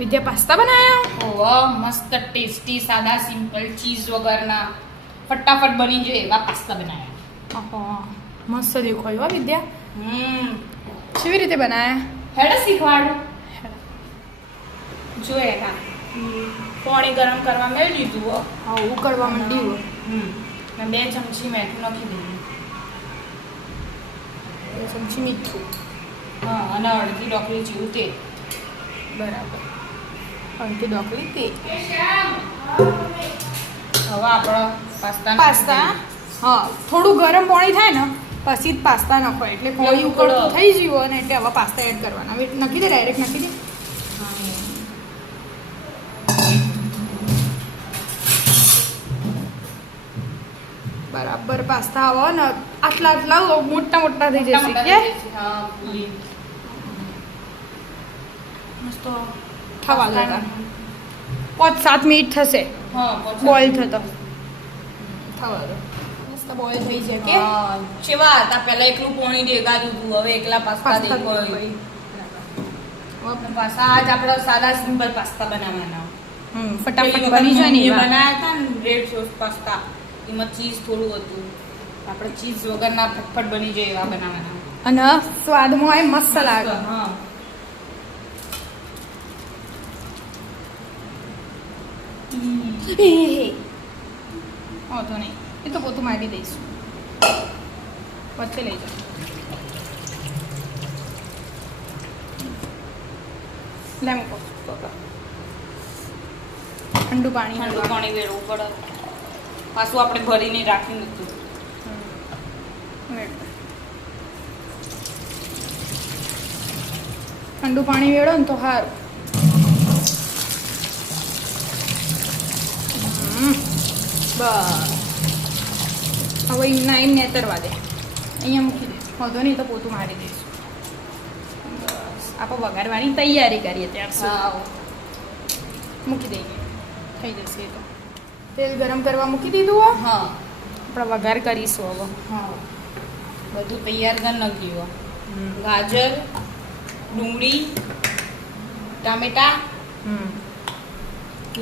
વિદ્યા pasta બનાયા? ઓહ મસ્ત tasty સાદા simple cheese વગરના ફટાફટ બની જાય એવા પાસ્તા બનાવ્યા. ઓહો મસ્ત દેખાયો હો વિદ્યા. કેવી રીતે બનાયા? હેડે શીખવાડો. જો એના પાણી ગરમ કરવા મેળ લીધું હો. હા ઉકળવા માંડ્યું. અને 2 ચમચી મીઠું નાખી દીધું. 2 ચમચી મીઠું. હા અને અડધી ડોકરી જેવું તેલ. બરાબર. અડધી ડોકરી તેલ. હવે આપણો પાસ્તા હા થોડું ગરમ પાણી થાય ને પછી જ પાસ્તા નાખો એટલે પાણી ઉકળતું થઈ ગયું અને એટલે હવે પાસ્તા એડ કરવાના. હવે નાખી દે, ડાયરેક્ટ નાખી દે. બરાબર પાસ્તા આવો ને આટલા આટલા મોટા મોટા થઈ જશે કે મસ્ત થવા દેતા 5-7 મિનિટ થશે બોઇલ થતો થવા દો. મસ્ત બોઇલ થઈ જાય કે કેવા હતા પહેલા એકલું પાણી દેખાતું હતું હવે એકલા પાસ્તા દેખાય. પાસ્તા આજ આપણે સાદા સિમ્પલ પાસ્તા બનાવવાના. ફટાફટ બની જાય ને બનાવ્યા હતા ને રેડ સોસ પાસ્તા એમાં ચીઝ થોડું હતું. આપણે ચીઝ વગરના ફટફટ બની જાય એવા બનાવવાના અને સ્વાદમાં એ મસ્ત લાગે. હા વાંધો નહીં એ તો પોતું મારી દઈશું. વચ્ચે લઈ જાઓ. લે મૂકો. ઠંડુ પાણી વેળવું પડે. પાછું આપણે ભરીને રાખી મૂકતું. ઠંડુ પાણી વેળો ને તો સારું. બસ હવે નાઈન નેતરવા દે. અહીંયા મૂકી દે. વાંધો નહીં તો પોતું મારી દઈશું. બસ આપણે વઘારવાની તૈયારી કરીએ ત્યાં મૂકી દઈએ. થઈ જશે એ તો. તેલ ગરમ કરવા મૂકી દીધું હો. હા આપણે વઘાર કરીશું હવે. હા બધું તૈયાર કરી નાખ્યું. ગાજર, ડુંગળી, ટામેટા,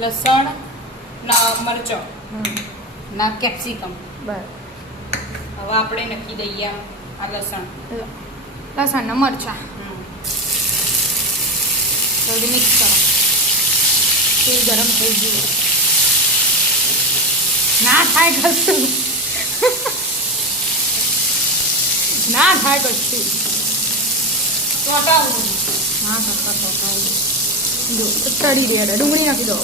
લસણ ના મરચો ના કેપ્સિકમ. બરાબર. હવે આપણે નાખી દઈએ આ લસણ લસણ ને મરચાં જલ્દી મિક્સ કરો. તેલ ગરમ થઈ ગયું. ના થાય કશું ના થાય કશું. ચોટાવું હા ચોટાવી જો ચડી દે. ડુંગળી નાખી દો.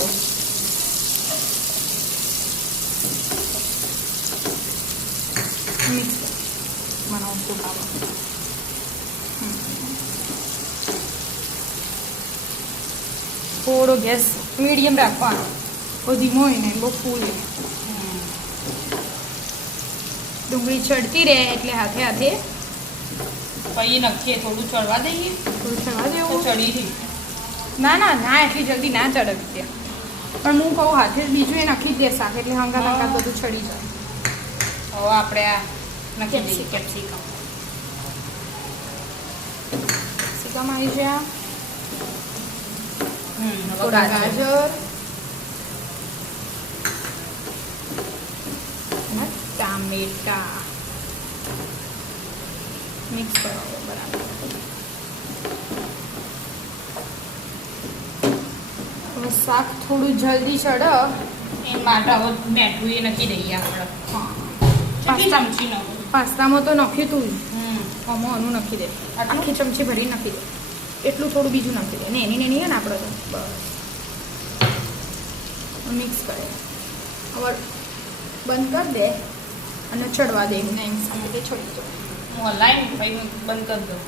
મિક્સ બનાવો સુકાવા. થોડો ગેસ મીડિયમ રાખવાનો. બહુ ધીમો હોય ને બહુ ફૂલ હોય. ડુંગળી ચડતી રહે એટલે હાથે હાથે પછી નાખીએ. થોડું ચડવા દઈએ. થોડું ચડવા તો દેવું. ચડી રહી. ના ના ના એટલી જલ્દી ના ચડે ત્યાં. પણ હું કહું હાથે બીજું એ નાખી જ દે શાક એટલે હંગા બધું ચડી જાય. હવે આપણે આ નાખી દઈએ કેપ્સિકમ. કેપ્સિકમ આવી ગયા. થોડા ગાજર અને ટામેટા મિક્સ કરાવો. બરાબર. હવે શાક થોડું જલ્દી ચડે એ માટે હવે મેઠું એ નાખી દઈએ આપણે. કેટલી ચમચી નાખું? પાસ્તામાં તો નાખ્યું તું આમાં આનું નાખી દે. આખી ચમચી ભરી નાખી દે. એટલું થોડું બીજું નાખી દે. ને એની ને નહીં ને આપણે તો બસ મિક્સ કરે. હવે બંધ કરી દે અને ચડવા દે. એમને એમ સામે તે છોડી દો. હું હલાવીને પછી બંધ કરી દઉં.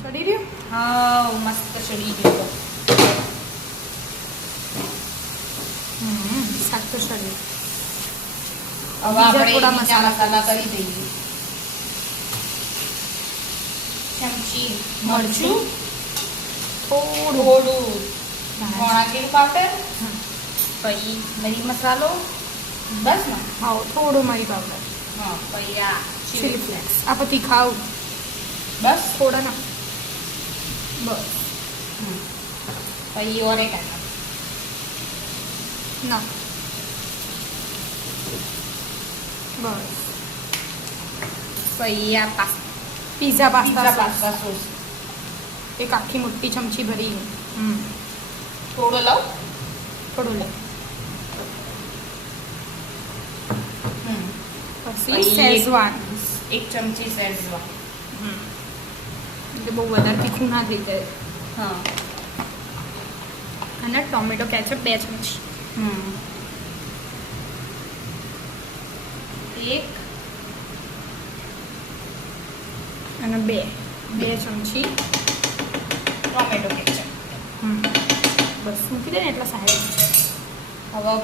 ચડી રહ્યું. હા મસ્ત ચડી ગયો. શાક તો ચડ્યું. હવે આપણે થોડા બીજા મસાલા કરી દઈએ. ચમચી મરચું, થોડું ધોણા જીરું પાવડર, પછી મરી મસાલો, બસ ને હા થોડો મરી પાવડર હા પછી આ ચીલી ફ્લેક્સ આ પછી ખાવ બસ થોડા ના બસ પછી ઓરેગાનો ના બસ પછી આ pasta pizza pasta pasta sauce એક આખી મોટી ચમચી ભરી થોડો લઉં થોડું લે પછી પછી શેઝવાન એક ચમચી શેઝવાન એટલે બહુ વધારે તીખું ના થઈ જાય હા અને ટોમેટો કેચઅપ 2 ચમચી એક અને બે ચમચી ટોમેટો કેચઅપ બસ મૂકી દે ને એટલા સાહેબ હવે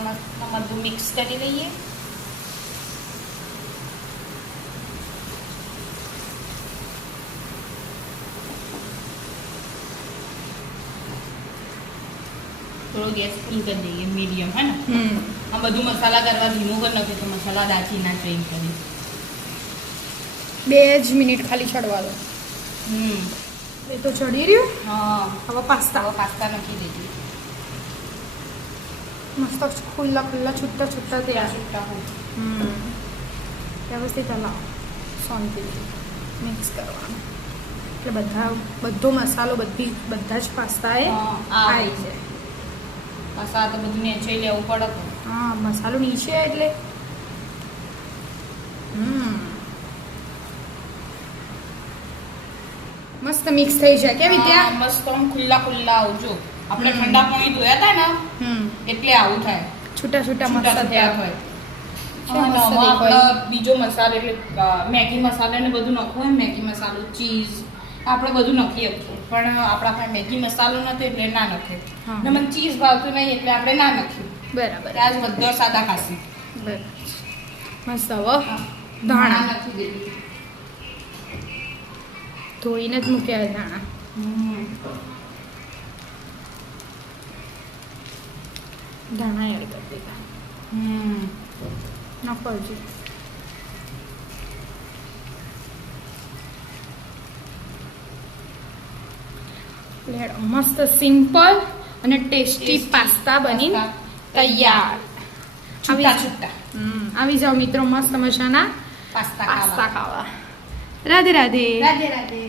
બધું મિક્સ કરી લઈએ થોડો ગેસ ફૂલ કરી દઈએ મીડિયમ હે ને આ બધું મસાલા કરવા ધીમું કરી નાખ્યું તો મસાલા દાચી ના ચેન્જ કરી 2 જ મિનિટ ખાલી ચડવા દો એ તો ચડી રહ્યું હા હવે પાસ્તા હવે પાસ્તા નાખી દીધી મસ્ત ખુલ્લા ખુલ્લા છૂટા છૂટા તૈયાર છૂટા હોય વ્યવસ્થિત હલાવો શાંતિથી મિક્સ કરવાનું એટલે બધો મસાલો બધા જ પાસ્તાએ આવી જાય પાછા તો બધું નેચઈ લેવું પડે તો હા મસાલો નીચે એટલે મસ્ત મિક્સ થઈ જાય કેવી ત્યાં મસ્ત આમ ખુલ્લા ખુલ્લા આવજો આપણે ઠંડા પાણી ધોયા હતા ને એટલે આવું થાય છૂટા છૂટા મસ્ત તૈયાર તૈયાર હોય શું મસ્ત આપણે દેખાય. બીજો મસાલો એટલે મેગી મસાલો ને બધું નાખવું હોય મેગી મસાલો ચીઝ આપણે બધું નાખી શકીએ પણ આપણા પાસે મેગી મસાલો નથી એટલે ના નાખીએ હા. ને મને ચીઝ ભાવતું નહીં એટલે આપણે ના નાખ્યું બરાબર આજ બધા સાદા ખાસી બરાબર મસ્ત હવે ધાણા નથી દીધી ધોઈને જ મૂક્યા ધાણા ધાણા એડ કરી દીધા નાખો હજી લેડ મસ્ત સિમ્પલ અને ટેસ્ટી પાસ્તા બની તૈયાર છૂટા છૂટા આવી જાઓ મિત્રો મસ્ત મજાના પાસ્તા પાસ્તા ખાવા રાધે રાધે રાધે રાધે